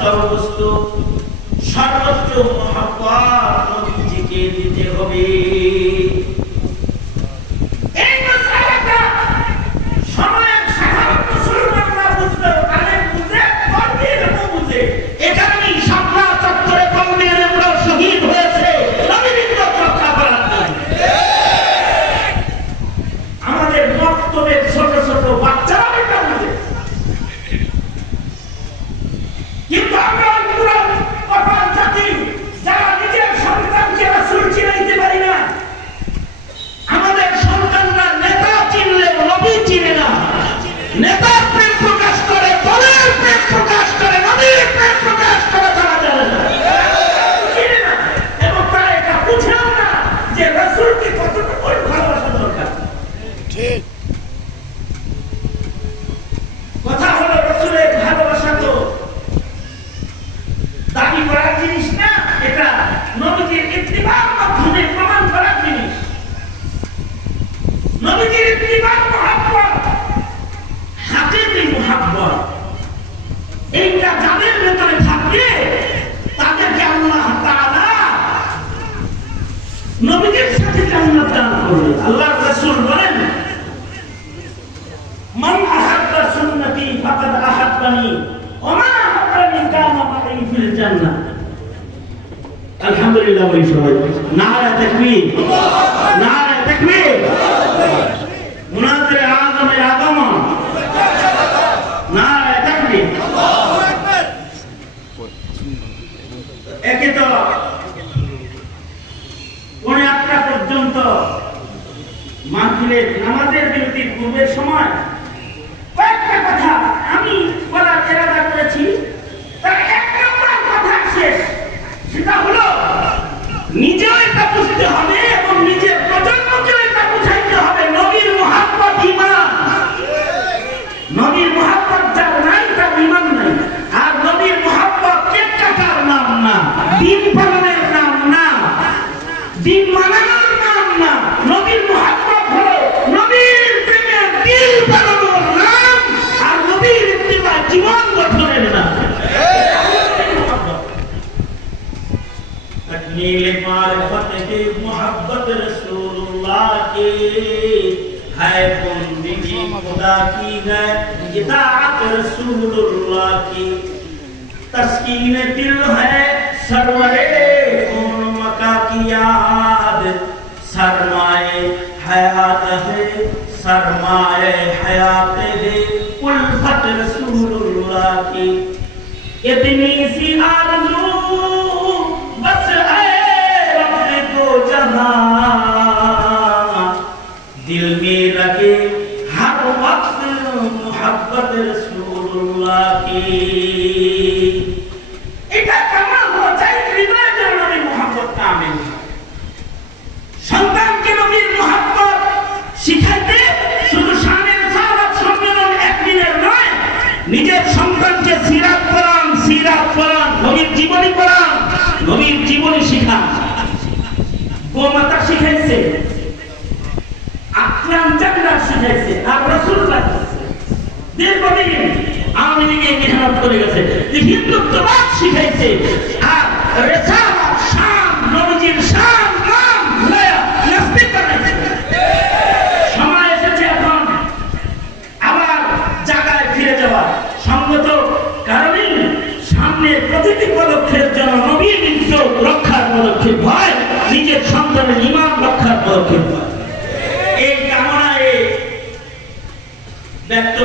সর্বস্তু সর্বোচ্চ মহব্বত নবীজিকে দিতে হবে। এই মশালাটা সময়ের সাধারণ মুসলমানরা বুঝতে পারে, বুঝে কর্মীর বুঝে। এখানেই শাপলা চত্বরে কর্মীর শহীদ হয়েছে নবীর রক্ষা করার জন্য। আমাদের বক্তব্যের ছোট ছোট বাচ্চারা এটা বুঝে, কিন্তু আমরা পুরো কপাল জাতি যারা নিজের সন্তানকে রাসূল চিনাইতে পারি না। আমাদের সন্তানরা নেতা চিনলেও নবী চিনে না। নেতার প্রেম প্রকাশ করে, দলের প্রেম প্রকাশ করে, নবীর প্রেম প্রকাশ করে তারা জানে না, চিনে না, এবং তারা এটা বুঝেও না যে রাসূলকে কতটুকু ভালোবাসা দরকার। ঠিক কথা হলো, রাসূলের ভালোবাসা তো দাবি করার জিনিস না, এটা নবীজির ইত্তিবার মাধ্যমে প্রমাণ করার জিনিস। নবীজির ইত্তিবার মুহাব্বত, হাকিকি মুহাব্বত, এইটা যাদের ভেতরে থাকবে তাদেরকে আল্লাহ তাআলা নবীজির সাথে জান্নাত দান করবে। আল্লাহর রাসূল বলেন, মান আহাব্বা সুন্নতি ফাকাদ আহাব্বানি ওয়া মা আহাব্বানি কানা মাই ফিল জান্নাহ। আলহামদুলিল্লাহ বলি সবাই। নারা তাকবীর, নারা তাকবীর। মুনাজির আযমের আগমন, নারা তাকবীর। আল্লাহু আকবার। একে তো পৌনে 8টা পর্যন্ত মাহফিলের নামাজের বিরতির পূর্বের সময় কয়েকটা কথা আমি বলার ইরাদা করেছি। তার এক নম্বর কথা শেষ, সেটা হলো নিজেও এটা বুঝতে হবে এবং নিজের প্রজন্মকেও এটা বুঝাইতে হবে নবীর মুহাব্বত ঈমান। নবীর মুহাব্বত যার নাই তার ঈমান নাই। আর নবীর মুহাব্বত কেক কাটার নাম না, দিন পালনের নাম না, দিন মানানোর নাম না। নবীর মুহাব্বত হলো নবীর প্রেমে দিল বানানোর নাম, আর নবীর ইত্তিবা জীবন গঠনের নাম। तकमील मारिफत की मोहब्बत रसूलुल्लाह की है, बंदगी खुदा की है इताअत रसूलुल्लाह की। तस्कीन दिल है सरवरे कौन मका की याद, सरमाए हयात है सरमाए हयात है उल्फत रसूलुल्लाह की। इतनी सी आरज़ू बस है रब को जहां, दिल में लगे हर वक्त मोहब्बत रसूलुल्लाह की। এটা কামাল হওয়া চাই, হৃদয়ের জন্য নবীর মুহাব্বত কামেল। সন্তানকে নবীর মুহাব্বত শিখাইতে শুধু শানে সালাত সম্মেলন একদিনের নয়, নিজের সন্তানকে সিরাত পড়ান, সিরাত পড়ান, নবীর জীবনী পড়ান, নবীর জীবনী শিখান। গোমাতা শিখাইছে, আকরাম জান্নাত শিখাইছে, আর রাসূলুল্লাহ দীর্ঘদিন আওয়ামী লীগে মেহনত করে গেছে, হিন্দুত্ববাদ শিখাইছে, আর রিসালাত শান নবীজির শান নাম লয়া নাস্তিক বানাইছে। সময় এসেছে এখন আবার জায়গায় ফিরে যাওয়া। সঙ্গত কারণে সামনের প্রতিটি পদক্ষেপ যেন নবীর ইজ্জত রক্ষার পদক্ষেপ হয়, নিজের সন্তানের ঈমান রক্ষার পদক্ষেপ হয়। এই কামনায় ব্যক্ত